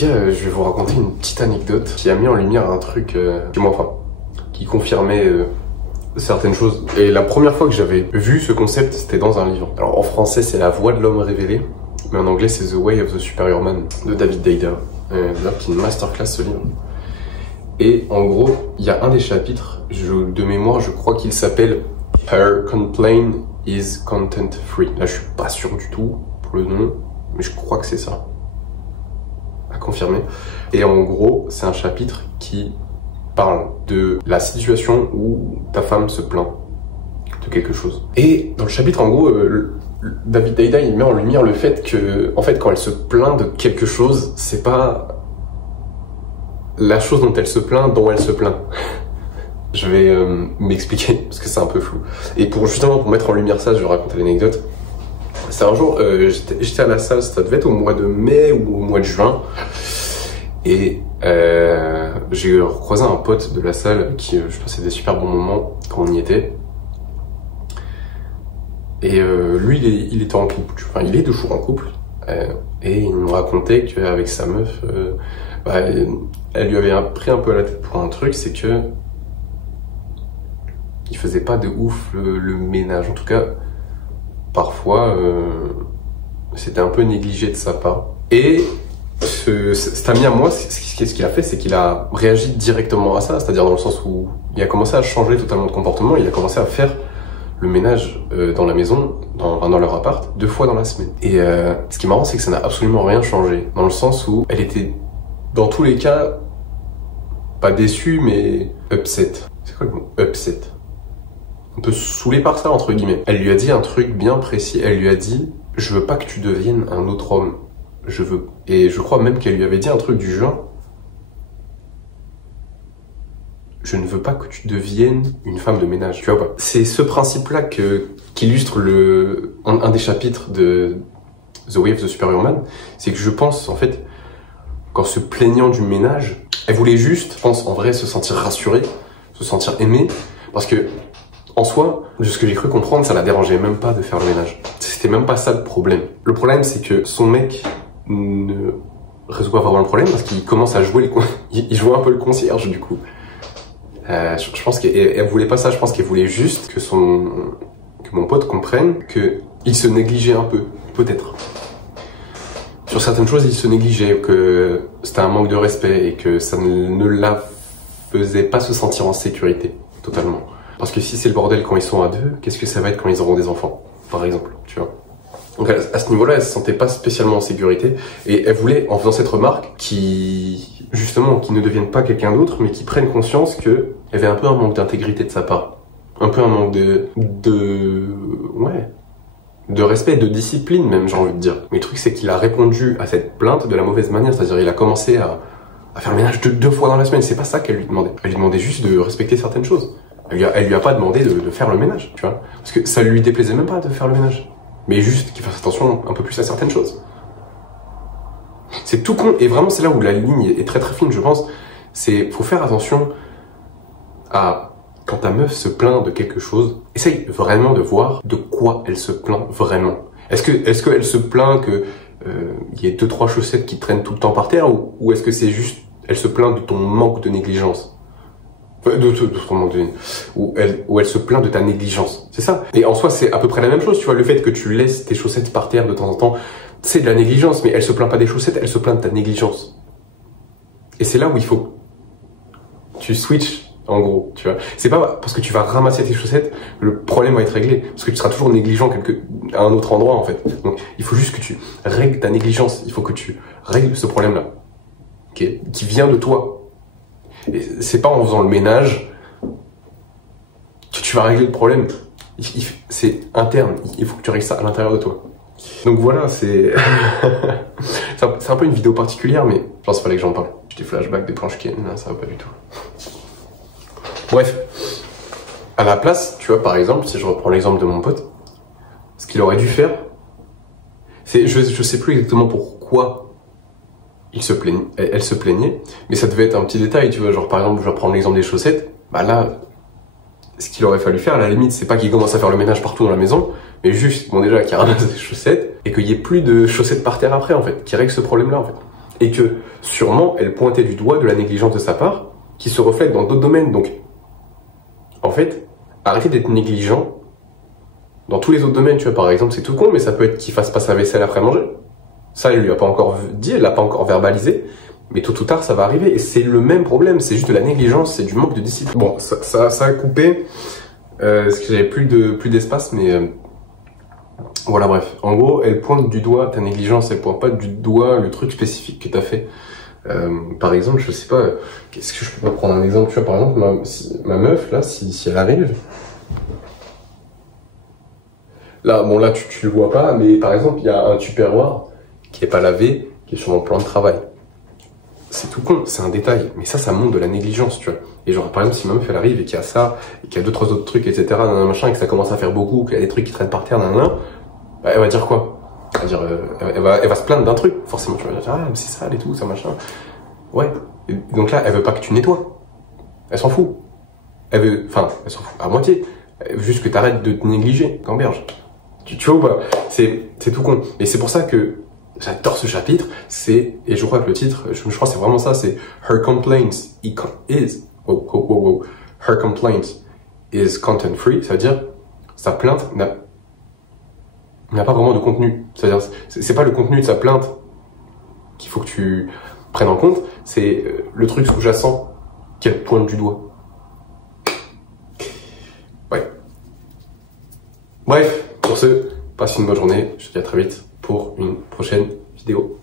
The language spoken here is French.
gars, je vais vous raconter une petite anecdote qui a mis en lumière un truc qui confirmait certaines choses. Et la première fois que j'avais vu ce concept, c'était dans un livre. Alors en français, c'est La Voix de l'homme révélé, mais en anglais, c'est The Way of the Superior Man de David Deida. D'ailleurs, qui est une masterclass ce livre. Et en gros, il y a un des chapitres, de mémoire, je crois qu'il s'appelle Her Complaint is Content Free. Là, je suis pas sûr du tout pour le nom, mais je crois que c'est ça. À confirmer. Et en gros, c'est un chapitre qui parle de la situation où ta femme se plaint de quelque chose. Et dans le chapitre, en gros, David Deida, il met en lumière le fait que, en fait, quand elle se plaint de quelque chose, c'est pas la chose dont elle se plaint, dont elle se plaint. Je vais m'expliquer, parce que c'est un peu flou. Et justement, pour mettre en lumière ça, je vais raconter l'anecdote. C'est un jour, j'étais à la salle, ça devait être au mois de mai ou au mois de juin. Et j'ai recroisé un pote de la salle avec qui je passais des super bons moments quand on y était. Et lui, il était en couple, enfin il est toujours en couple. Et il me racontait qu'avec sa meuf, elle lui avait pris un peu la tête pour un truc, c'est que il faisait pas de ouf le ménage. En tout cas, parfois, c'était un peu négligé de sa part. Et cet ami à moi, ce qu'il a fait, c'est qu'il a réagi directement à ça, c'est-à-dire dans le sens où il a commencé à changer totalement de comportement, il a commencé à faire le ménage dans la maison, dans leur appart, 2 fois dans la semaine. Et ce qui est marrant, c'est que ça n'a absolument rien changé, dans le sens où elle était, dans tous les cas, pas déçue, mais upset. C'est quoi le mot? Upset. Un peu saoulée par ça, entre guillemets. Elle lui a dit un truc bien précis, elle lui a dit « Je veux pas que tu deviennes un autre homme. Je veux... » Et je crois même qu'elle lui avait dit un truc du genre « Je ne veux pas que tu deviennes une femme de ménage. » Tu vois pas? C'est ce principe-là qu'illustre un des chapitres de The Way of the Superior Man. C'est que je pense, en fait, qu'en se plaignant du ménage, elle voulait juste, je pense, en vrai, se sentir rassurée, se sentir aimée, parce que en soi, de ce que j'ai cru comprendre, ça la dérangeait même pas de faire le ménage. C'était même pas ça le problème. Le problème, c'est que son mec ne résout pas vraiment le problème parce qu'il commence à jouer il jouait un peu le concierge du coup. Je pense qu'elle voulait pas ça. Je pense qu'elle voulait juste que mon pote comprenne que il se négligeait un peu, peut-être. Sur certaines choses, il se négligeait, que c'était un manque de respect et que ça ne la faisait pas se sentir en sécurité totalement. Parce que si c'est le bordel quand ils sont à deux, qu'est-ce que ça va être quand ils auront des enfants, par exemple, tu vois. Donc à ce niveau-là, elle se sentait pas spécialement en sécurité et elle voulait, en faisant cette remarque, justement, qu'ils ne deviennent pas quelqu'un d'autre, mais qu'ils prennent conscience qu'il y avait un peu un manque d'intégrité de sa part. Un peu un manque de respect, de discipline même, j'ai envie de dire. Mais le truc, c'est qu'il a répondu à cette plainte de la mauvaise manière, c'est-à-dire il a commencé à faire le ménage 2 fois dans la semaine. C'est pas ça qu'elle lui demandait. Elle lui demandait juste de respecter certaines choses. Elle lui a pas demandé de faire le ménage, tu vois. Parce que ça lui déplaisait même pas de faire le ménage. Mais juste qu'il fasse attention un peu plus à certaines choses. C'est tout con, et vraiment c'est là où la ligne est très très fine, je pense. Faut faire attention à, quand ta meuf se plaint de quelque chose, essaye vraiment de voir de quoi elle se plaint vraiment. Est-ce qu'elle se plaint que y ait 2-3 chaussettes qui traînent tout le temps par terre, ou est-ce que c'est juste, elle se plaint de ton manque de négligence? Ou elle se plaint de ta négligence, c'est ça. Et en soi, c'est à peu près la même chose, tu vois, le fait que tu laisses tes chaussettes par terre de temps en temps, c'est de la négligence, mais elle se plaint pas des chaussettes, elle se plaint de ta négligence. Et c'est là où il faut que tu switches, en gros, tu vois. C'est pas parce que tu vas ramasser tes chaussettes, le problème va être réglé, parce que tu seras toujours négligent à un autre endroit, en fait. Donc, il faut juste que tu règles ta négligence, il faut que tu règles ce problème-là, okay, qui vient de toi. Et c'est pas en faisant le ménage que tu vas régler le problème. C'est interne. Il faut que tu règles ça à l'intérieur de toi. Donc voilà, c'est un peu une vidéo particulière, mais je pense qu'il fallait que j'en parle. J'ai des flashbacks, des planches qui là, ça va pas du tout. Bref, à la place, tu vois, par exemple, si je reprends l'exemple de mon pote, ce qu'il aurait dû faire, c'est, je sais plus exactement pourquoi elle se plaignait, mais ça devait être un petit détail, tu vois, genre par exemple, je vais prendre l'exemple des chaussettes, bah là, ce qu'il aurait fallu faire, à la limite, c'est pas qu'il commence à faire le ménage partout dans la maison, mais juste, bon déjà, qu'il ramasse des chaussettes, et qu'il y ait plus de chaussettes par terre après, en fait, qu'il règle ce problème-là, en fait. Et que sûrement elle pointait du doigt de la négligence de sa part qui se reflète dans d'autres domaines. Donc en fait, arrêtez d'être négligent dans tous les autres domaines. Tu vois, par exemple, c'est tout con, mais ça peut être qu'il fasse pas sa vaisselle après manger. Ça, elle lui a pas encore dit, elle l'a pas encore verbalisé, mais tôt ou tard, ça va arriver. Et c'est le même problème, c'est juste de la négligence, c'est du manque de discipline. Bon, ça a coupé, parce que j'avais plus d'espace, mais voilà, bref. En gros, elle pointe du doigt ta négligence, elle pointe pas du doigt le truc spécifique que t'as fait. Par exemple, je sais pas, qu'est-ce que je peux pas prendre un exemple, tu vois, par exemple, ma meuf, là, si elle arrive, là, bon, là, tu le vois pas, mais par exemple, il y a un tupperware qui est pas lavé, qui est sur mon plan de travail. C'est tout con, c'est un détail, mais ça montre de la négligence, tu vois. Et genre, par exemple, si ma meuf, elle arrive et qu'il y a ça, et qu'il y a deux, trois autres trucs, etc., machin, et que ça commence à faire beaucoup, qu'il y a des trucs qui traînent par terre, bah, elle va dire quoi? Elle va dire, elle va se plaindre d'un truc, forcément, tu vas dire, ah, mais c'est sale et tout, ça, machin. Ouais. Et donc là, elle veut pas que tu nettoies. Elle s'en fout. Elle s'en fout à moitié. Elle veut juste que t'arrêtes de te négliger, gamberge. Tu vois ou pas? C'est tout con. Et c'est pour ça que j'adore ce chapitre. Et je crois que le titre, je crois que c'est vraiment ça, c'est Her complaint is, Her complaint is content free. Ça veut dire, sa plainte n'a pas vraiment de contenu. C'est-à-dire, c'est pas le contenu de sa plainte qu'il faut que tu prennes en compte, c'est le truc sous-jacent qu'elle pointe du doigt. Ouais. Bref, pour ce, passe une bonne journée. Je te dis à très vite pour une prochaine vidéo.